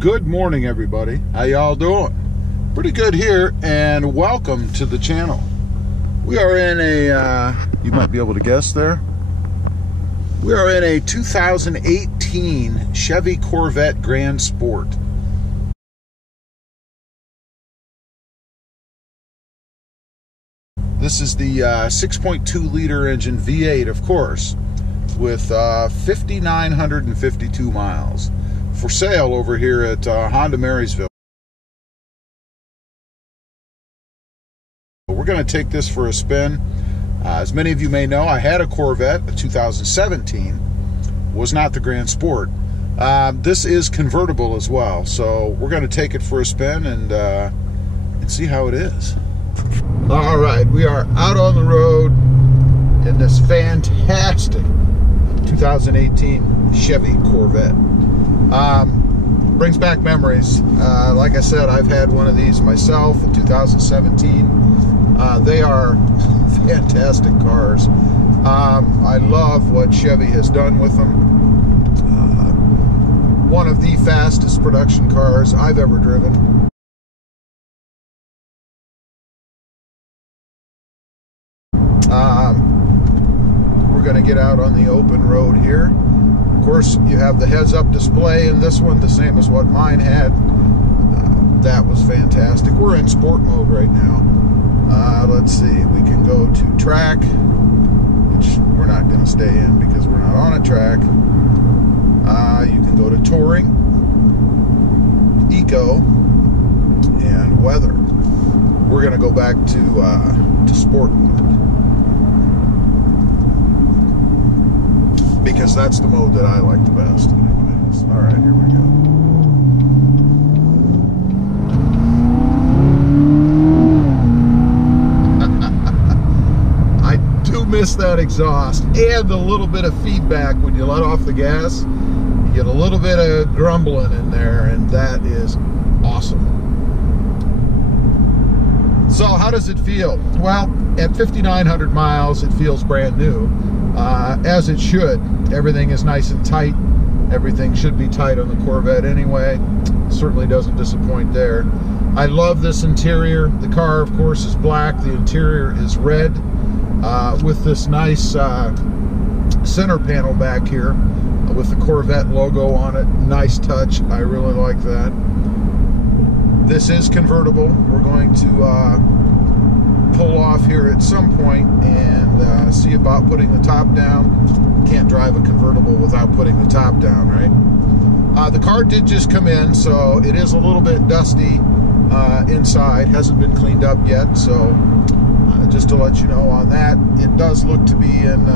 Good morning, everybody. How y'all doing? Pretty good here, and welcome to the channel. We are in a, you might be able to guess there. We are in a 2018 Chevy Corvette Grand Sport. This is the 6.2 liter engine V8, of course, with 5,952 miles. For sale over here at Honda Marysville. We're going to take this for a spin. As many of you may know, I had a Corvette, a 2017. Was not the Grand Sport. This is convertible as well, so we're going to take it for a spin and see how it is. All right, we are out on the road in this fantastic 2018 Chevy Corvette. Brings back memories. Like I said, I've had one of these myself in 2017. They are fantastic cars. I love what Chevy has done with them. One of the fastest production cars I've ever driven. We're going to get out on the open road here. Of course, you have the heads-up display in this one, the same as what mine had. That was fantastic. We're in sport mode right now. Let's see, we can go to track, which we're not going to stay in because we're not on a track. You can go to touring, eco, and weather. We're going to go back to sport mode, because that's the mode that I like the best anyways. All right, here we go. I do miss that exhaust and a little bit of feedback when you let off the gas. You get a little bit of grumbling in there, and that is awesome. So how does it feel? Well, at 5,900 miles, it feels brand new. As it should. Everything is nice and tight. Everything should be tight on the Corvette anyway. Certainly doesn't disappoint there. I love this interior. The car, of course, is black. The interior is red with this nice center panel back here with the Corvette logo on it. Nice touch. I really like that. This is convertible. We're going to pull off here at some point and see about putting the top down. Can't drive a convertible without putting the top down, right? The car did just come in, so it is a little bit dusty inside. Hasn't been cleaned up yet, so just to let you know on that, it does look to be in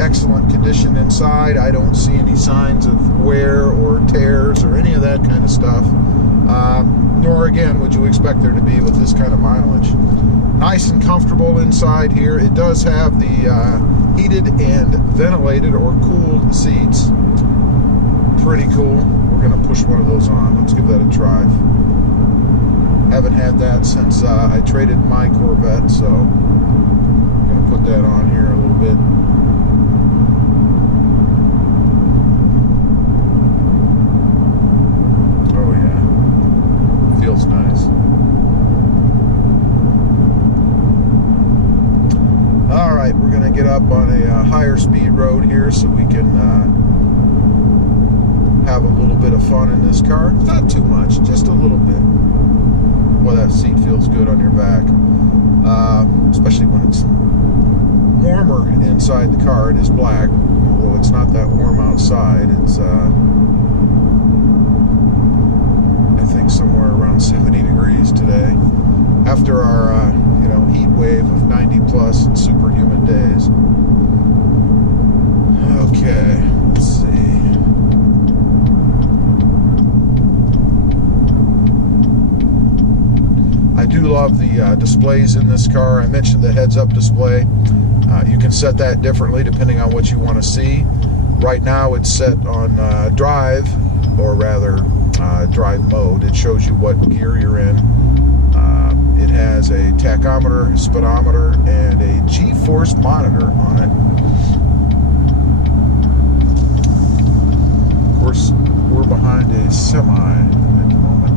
excellent condition inside. I don't see any signs of wear or tears or any of that kind of stuff. Nor again would you expect there to be with this kind of mileage. Nice and comfortable inside here. It does have the heated and ventilated or cooled seats. Pretty cool. We're going to push one of those on. Let's give that a try. Haven't had that since I traded my Corvette, so I'm going to put that on here a little bit. Feels nice. All right, we're going to get up on a higher speed road here so we can have a little bit of fun in this car. Not too much, just a little bit. Well, that seat feels good on your back, especially when it's warmer inside the car. It is black, although it's not that warm outside. It's I think somewhere around 70 degrees today, after our heat wave of 90 plus and super humid days. Okay, let's see. I do love the displays in this car. I mentioned the heads-up display. You can set that differently depending on what you want to see. Right now it's set on drive, or rather drive mode. It shows you what gear you're in. It has a tachometer, speedometer, and a G-force monitor on it. Of course, we're we're behind a semi at the moment.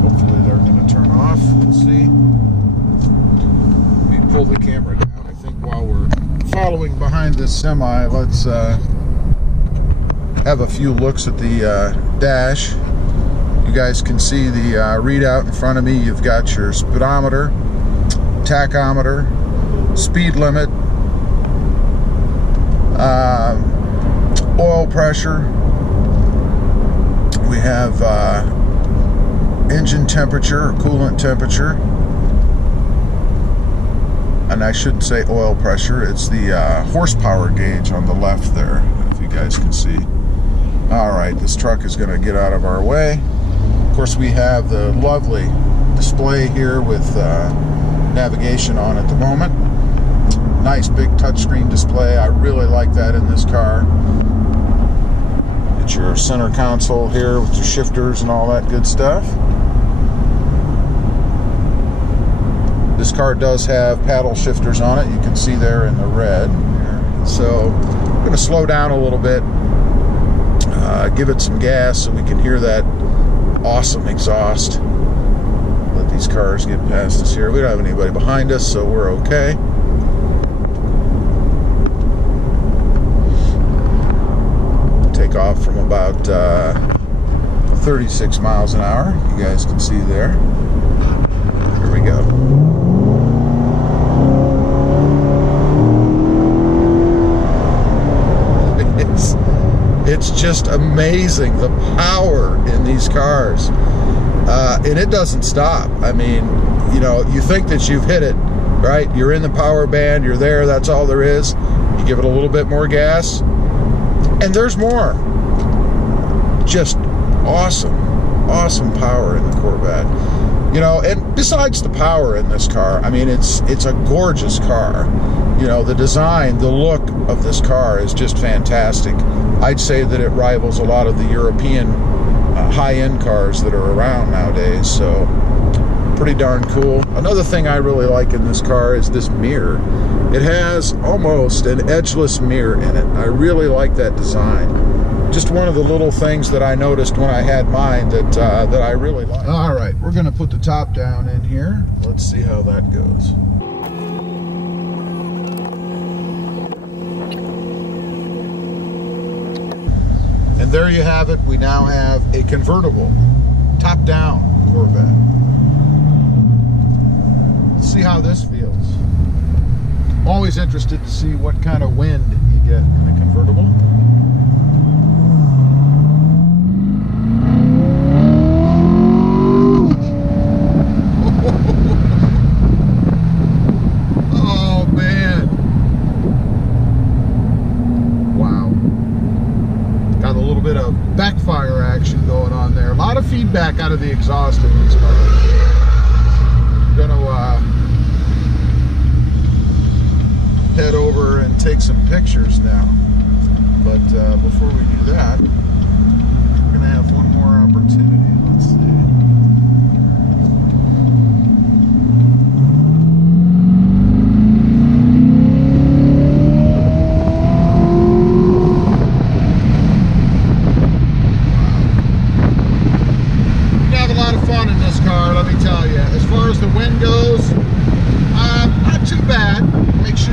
Hopefully they're going to turn off. We'll see. Let me pull the camera down. I think while we're following behind this semi, let's have a few looks at the dash. You guys can see the readout in front of me. You've got your speedometer, tachometer, speed limit, oil pressure. We have engine temperature or coolant temperature. And I shouldn't say oil pressure, it's the horsepower gauge on the left there, if you guys can see. All right, this truck is going to get out of our way. Of course, we have the lovely display here with navigation on at the moment. Nice big touchscreen display. I really like that in this car. Get your center console here with your shifters and all that good stuff. This car does have paddle shifters on it. You can see there in the red. So I'm going to slow down a little bit, give it some gas so we can hear that awesome exhaust. Let these cars get past us here. We don't have anybody behind us, so we're okay. Take off from about 36 miles an hour. You guys can see there. Here we go. It's just amazing, the power in these cars. And it doesn't stop. I mean, you know, you think that you've hit it, right? You're in the power band, you're there, that's all there is. You give it a little bit more gas, and there's more. Just awesome, awesome power in the Corvette. You know, and besides the power in this car, I mean, it's a gorgeous car. You know, the design, the look of this car is just fantastic. I'd say that it rivals a lot of the European high-end cars that are around nowadays, so pretty darn cool. Another thing I really like in this car is this mirror. It has almost an edgeless mirror in it. I really like that design. Just one of the little things that I noticed when I had mine that I really like. All right, we're going to put the top down in here. Let's see how that goes. And there you have it. We now have a convertible, top-down Corvette. Let's see how this feels. I'm always interested to see what kind of wind you get in a convertible. Oh, man. Wow. Got a little bit of backfire action going on there. A lot of feedback out of the exhaust in these cars. I'm gonna head over and take some pictures now. But before we do that, we're gonna have one more opportunity. Let's see.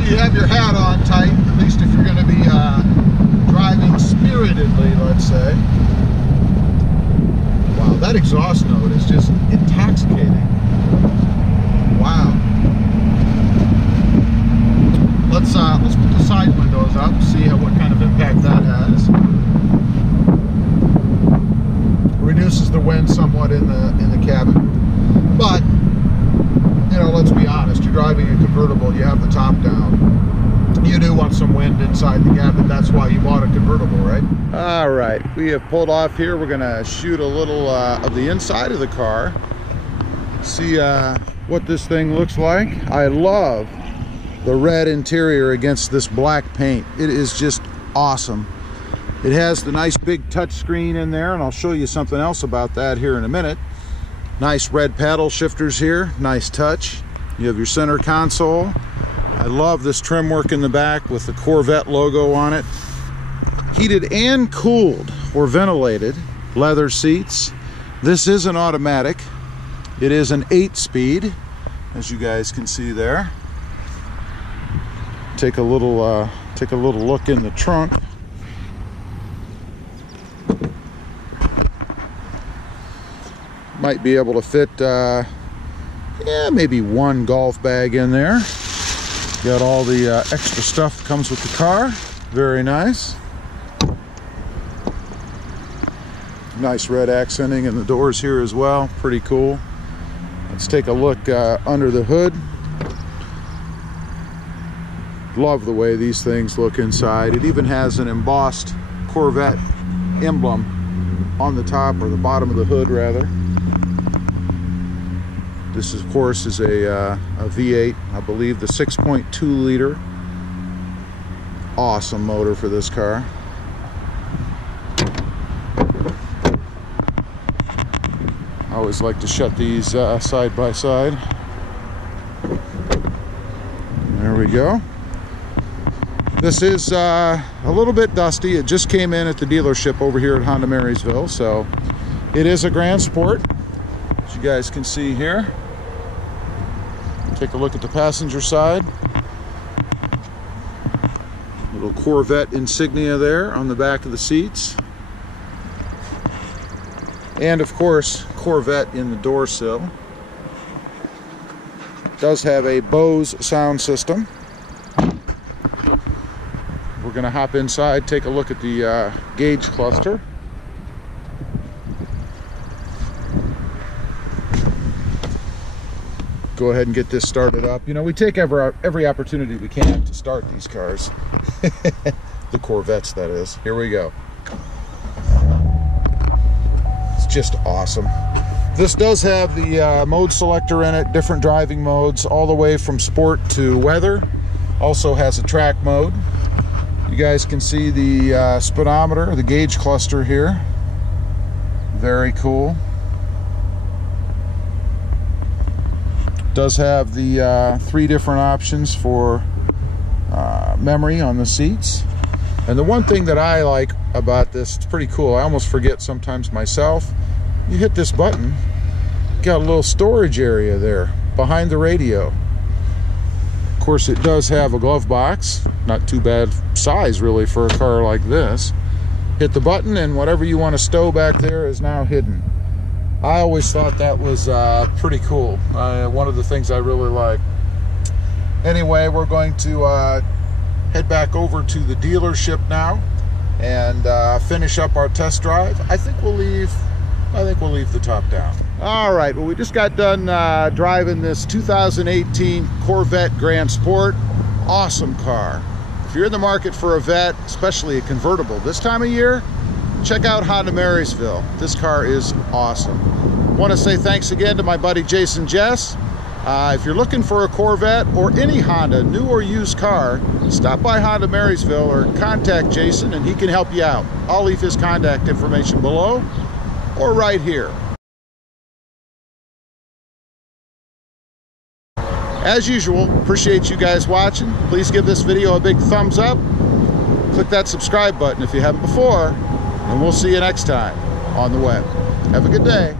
You have your hat on tight, at least if you're going to be driving spiritedly, let's say. Wow, that exhaust note is just intoxicating. Wow. Let's put the side windows up, see what kind of impact that has. Reduces the wind somewhat in the cabin, but you know, let's be honest, you're driving a convertible, you have the top down. You do want some wind inside the cabin. That's why you bought a convertible, right? All right, we have pulled off here. We're gonna shoot a little of the inside of the car. See what this thing looks like. I love the red interior against this black paint. It is just awesome. It has the nice big touch screen in there, and I'll show you something else about that here in a minute. Nice red paddle shifters here, nice touch. You have your center console. I love this trim work in the back with the Corvette logo on it. Heated and cooled or ventilated. leather seats. This is an automatic. It is an 8-speed, as you guys can see there. Take a little look in the trunk. Might be able to fit, yeah, maybe one golf bag in there. Got all the extra stuff that comes with the car. Very nice. Nice red accenting in the doors here as well. Pretty cool. Let's take a look under the hood. Love the way these things look inside. It even has an embossed Corvette emblem on the top, or the bottom of the hood rather. This, of course, is a V8, I believe the 6.2 liter. Awesome motor for this car. I always like to shut these side by side. There we go. This is a little bit dusty. It just came in at the dealership over here at Honda Marysville, so it is a Grand Sport, as you guys can see here. Take a look at the passenger side. Little Corvette insignia there on the back of the seats. And of course, Corvette in the door sill. Does have a Bose sound system. We're gonna hop inside, take a look at the gauge cluster. Go ahead and get this started up. You know, we take every opportunity we can to start these cars. The Corvettes, that is. Here we go. It's just awesome. This does have the mode selector in it, different driving modes, all the way from sport to weather. Also has a track mode. You guys can see the speedometer, the gauge cluster here. Very cool. Does have the 3 different options for memory on the seats. And the one thing that I like about this, it's pretty cool, I almost forget sometimes myself, you hit this button, got a little storage area there behind the radio. Of course, it does have a glove box, not too bad size really for a car like this. Hit the button and whatever you want to stow back there is now hidden. I always thought that was pretty cool. One of the things I really like. Anyway, we're going to head back over to the dealership now and finish up our test drive. I think we'll leave the top down. All right, well, we just got done driving this 2018 Corvette Grand Sport. Awesome car. If you're in the market for a Vette, especially a convertible this time of year, check out Honda Marysville. This car is awesome. Want to say thanks again to my buddy Jason Jess. If you're looking for a Corvette or any Honda, new or used car, stop by Honda Marysville or contact Jason and he can help you out. I'll leave his contact information below or right here. As usual, appreciate you guys watching. Please give this video a big thumbs up. Click that subscribe button if you haven't before. And we'll see you next time on the web. Have a good day.